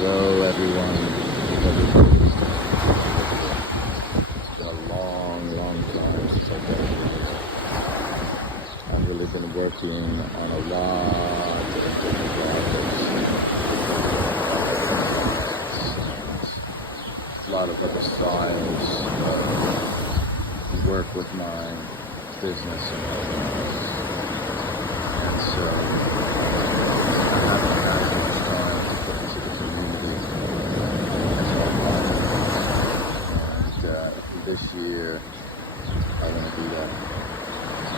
Hello, everyone. Everybody. It's been a long time since I've done a video. I've really been working on a lot of different projects. A lot of other styles of work with my business and everything else. And so I haven't had much time to put into the community as well. And this year, I want to do that.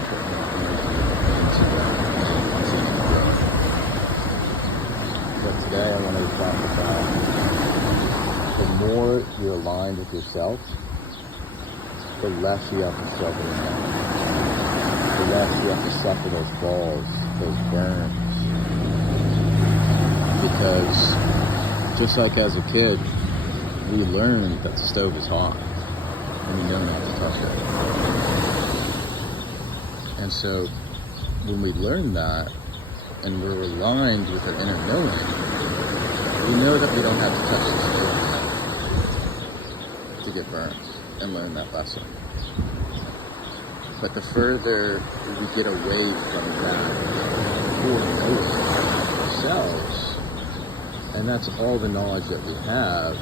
Put more energy into that and continue to grow. But today I wanted to talk about the more you're aligned with yourself, the less you have to struggle in life. The less you have to suffer those falls, those burns. Because just like as a kid, we learned that the stove is hot and we know not to touch it. And so when we learn that and we're aligned with our inner knowing, we know that we don't have to touch the stove to get burned and learn that lesson. But the further we get away from that core knowing ourselves, and that's all the knowledge that we have,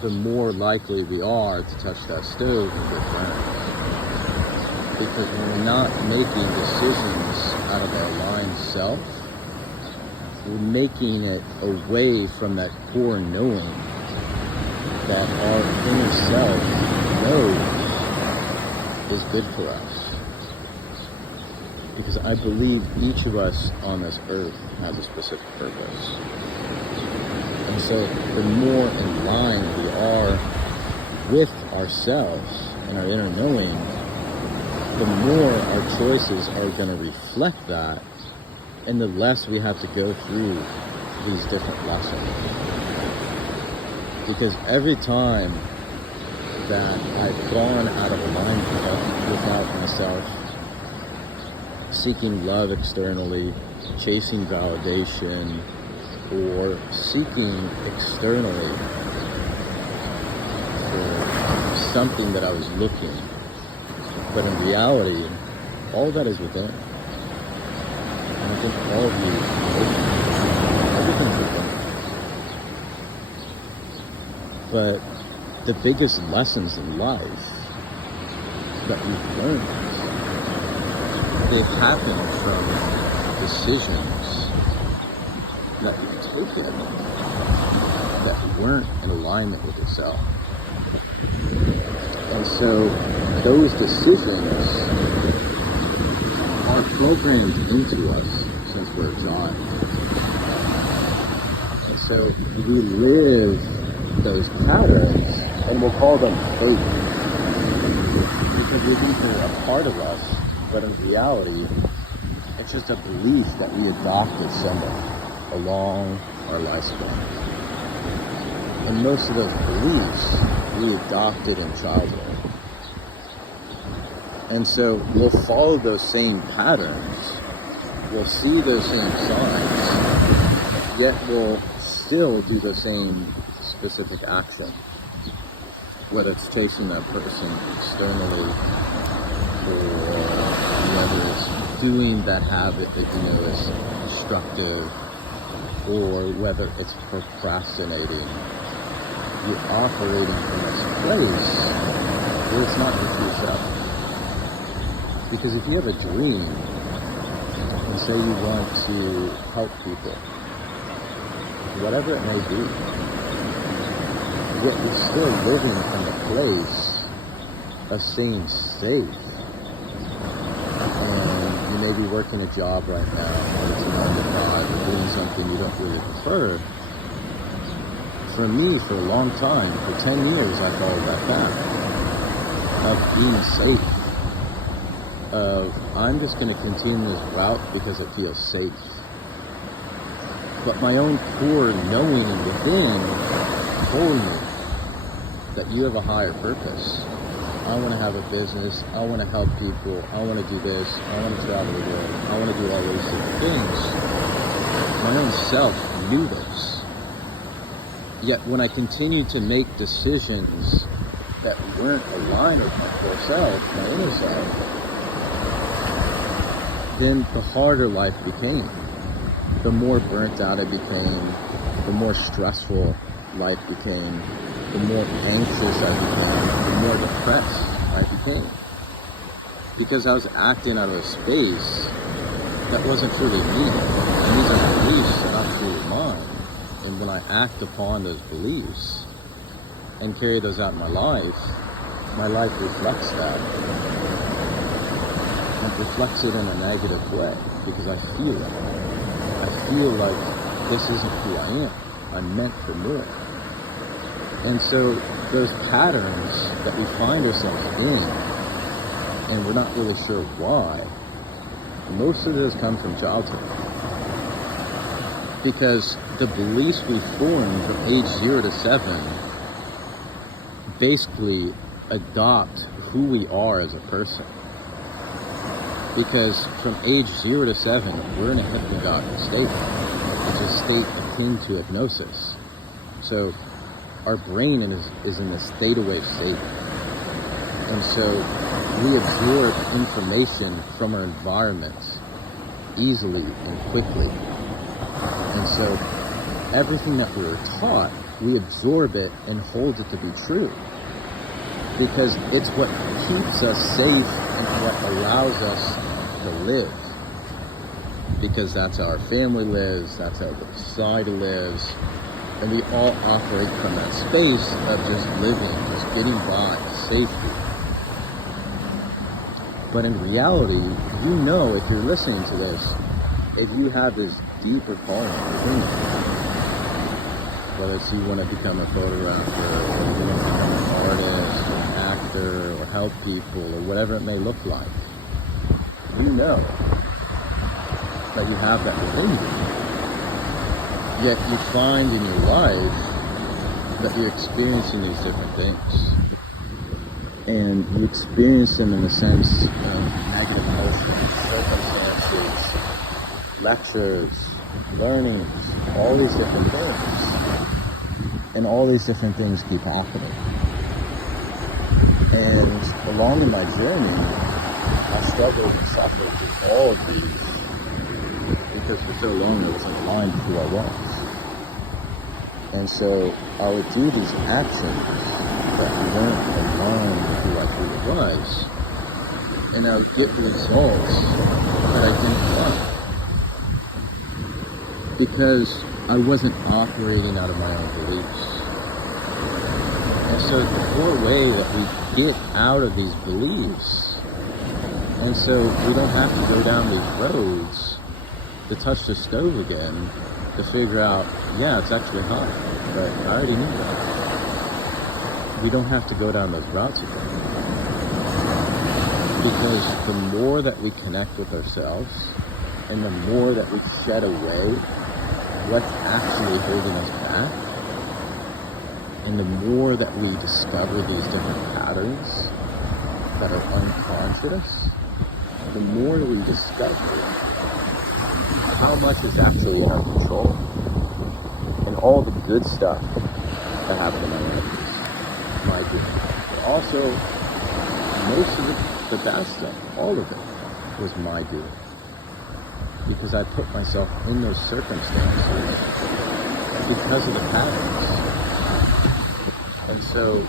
the more likely we are to touch that stove and get burned. Because when we're not making decisions out of our aligned self, we're making it away from that core knowing that our inner self knows is good for us. Because I believe each of us on this earth has a specific purpose. And so the more in line we are with ourselves and our inner knowing, the more our choices are going to reflect that, and the less we have to go through these different lessons. Because every time that I've gone out of alignment without myself, seeking love externally, chasing validation, or seeking externally for something that I was looking, but in reality, all that is within. And I think all of you, everything's within. But the biggest lessons in life that we've learned, they happen from decisions that we've taken that weren't in alignment with yourself. And so those decisions are programmed into us since we're a child. And so we live those patterns, and we'll call them fate, because we think they're a part of us, but in reality, it's just a belief that we adopted somewhere along our lifespan. And most of those beliefs we adopted in childhood. And so we'll follow those same patterns, we'll see those same signs, yet we'll still do the same specific action. Whether it's chasing that person externally, or whether it's doing that habit that you know is destructive, or whether it's procrastinating. You're operating from this place where it's not with yourself. Because if you have a dream, and say you want to help people, whatever it may be, yet you're still living from the place of staying safe. And you may be working a job right now, or it's a 9 to 5, or doing something you don't really prefer. For me, for a long time, for 10 years, I followed that path of being safe. I'm just going to continue this route because it feels safe. But my own core knowing within told me that you have a higher purpose. I want to have a business. I want to help people. I want to do this. I want to travel the world. I want to do all those different things. My own self knew this. Yet when I continued to make decisions that weren't aligned with my core self, my inner self, then the harder life became. The more burnt out I became, the more stressful life became, the more anxious I became, the more depressed I became. Because I was acting out of a space that wasn't truly me. And these are beliefs that aren't truly mine. And when I act upon those beliefs and carry those out in my life reflects that. It reflects it in a negative way because I feel it. I feel like this isn't who I am. I'm meant for more. And so those patterns that we find ourselves in, and we're not really sure why, most of those come from childhood. Because the beliefs we form from age 0 to 7 basically adopt who we are as a person. Because from age 0 to 7, we're in a hypnagogic state, which is a state akin to hypnosis. So our brain is in this theta wave state. And so we absorb information from our environments easily and quickly. And so everything that we were taught, we absorb it and hold it to be true. Because it's what keeps us safe and what allows us to live. Because that's how our family lives, that's how the society lives. And we all operate from that space of just living, just getting by, safety. But in reality, you know, if you're listening to this, if you have this deeper calling within you, whether it's you want to become a photographer, or you want to become an artist, or an actor, or help people, or whatever it may look like, you know that you have that within you. Yet you find in your life that you're experiencing these different things. And you experience them in the sense of negative emotions, circumstances, lectures, learnings, all these different things. And all these different things keep happening. And along in my journey, I struggled and suffered with all of these because for so long I wasn't aligned with who I was. And so I would do these actions that weren't aligned with who I truly was, and I would get the results that I didn't want because I wasn't operating out of my own beliefs. And so the more way that we get out of these beliefs, and so we don't have to go down these roads to touch the stove again to figure out, yeah, it's actually hot, but I already knew that. We don't have to go down those routes again. Because the more that we connect with ourselves, and the more that we shed away what's actually holding us back, and the more that we discover these different patterns that are unconscious, the more that we discover how much is actually in our control, and all the good stuff that happened in my life is my doing. But also, most of the bad stuff, all of it, was my doing. Because I put myself in those circumstances because of the patterns. And so,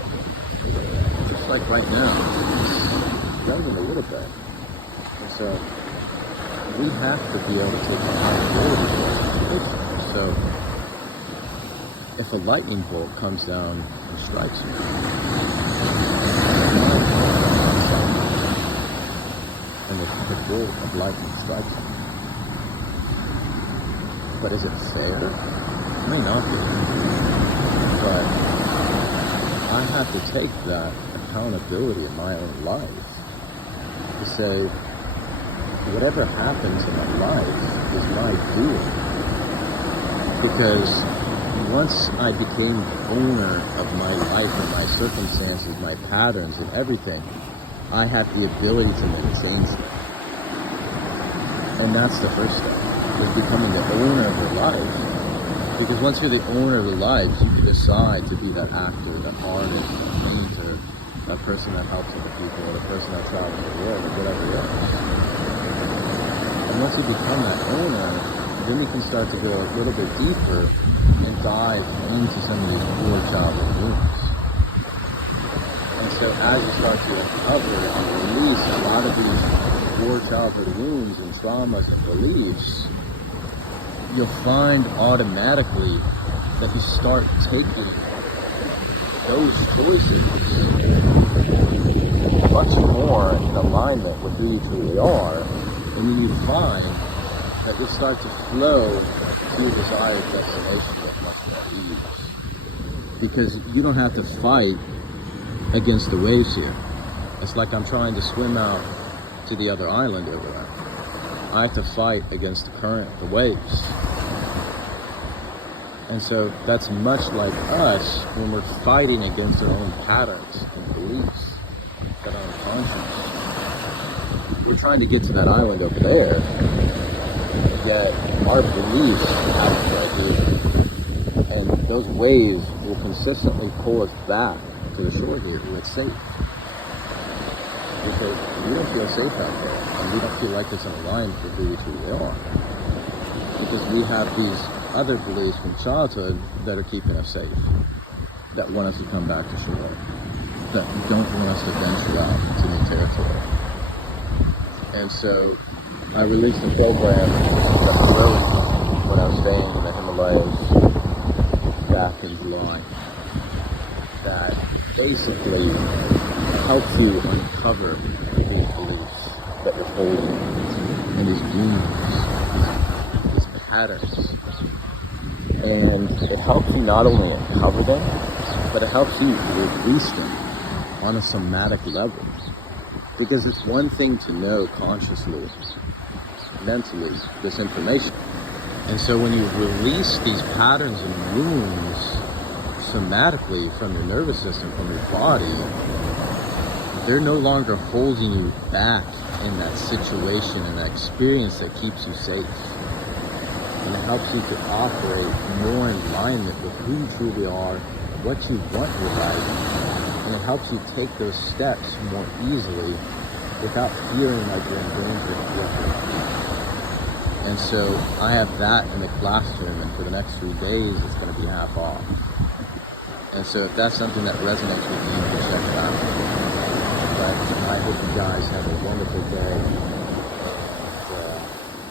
just like right now, it's struggling a little bit. And so, we have to be able to take accountability for our situation. So, if a lightning bolt comes down and strikes me, and the bolt of lightning strikes me, but is it fair? It may not be. But I have to take that accountability in my own life to say, whatever happens in my life is my doing. Because once I became the owner of my life and my circumstances, my patterns and everything, I have the ability to make changes. And that's the first step, is becoming the owner of your life. Because once you're the owner of the life, you can decide to be that actor, that artist, that painter, that person that helps other people, or the person that travels the world, or whatever it is. And once you become that owner, then you can start to go a little bit deeper and dive into some of these core childhood wounds. And so as you start to uncover and release a lot of these core childhood wounds and traumas and beliefs, you'll find automatically that you start taking those choices much more in alignment with who you truly are, and then you find that you start to flow to your desired destination with much more ease. Because you don't have to fight against the waves here. It's like I'm trying to swim out to the other island over there. I have to fight against the current, the waves. And so that's much like us when we're fighting against our own patterns and beliefs that are unconscious. We're trying to get to that island over there, yet our beliefs happen right here. And those waves will consistently pull us back to the shore here where it's safe. Because we don't feel safe out there, and we don't feel like it's in alignment with who we truly are. Because we have these other beliefs from childhood that are keeping us safe, that want us to come back to shore, that don't want us to venture out into new territory. And so I released a program that I wrote when I was staying in the Himalayas back in July that basically helps you uncover these beliefs that you're holding and these wounds, these patterns. And it helps you not only uncover them, but it helps you release them on a somatic level. Because it's one thing to know consciously, mentally, this information. And so when you release these patterns and wounds somatically from your nervous system, from your body, they're no longer holding you back in that situation and that experience that keeps you safe. And it helps you to operate more in alignment with who you truly are, what you want in your life, and it helps you take those steps more easily without feeling like you're in danger of what you're doing. And so I have that in the classroom, and for the next 3 days, it's going to be half off. And so if that's something that resonates with you, you can check it out. But I hope you guys have a wonderful day,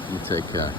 and you take care.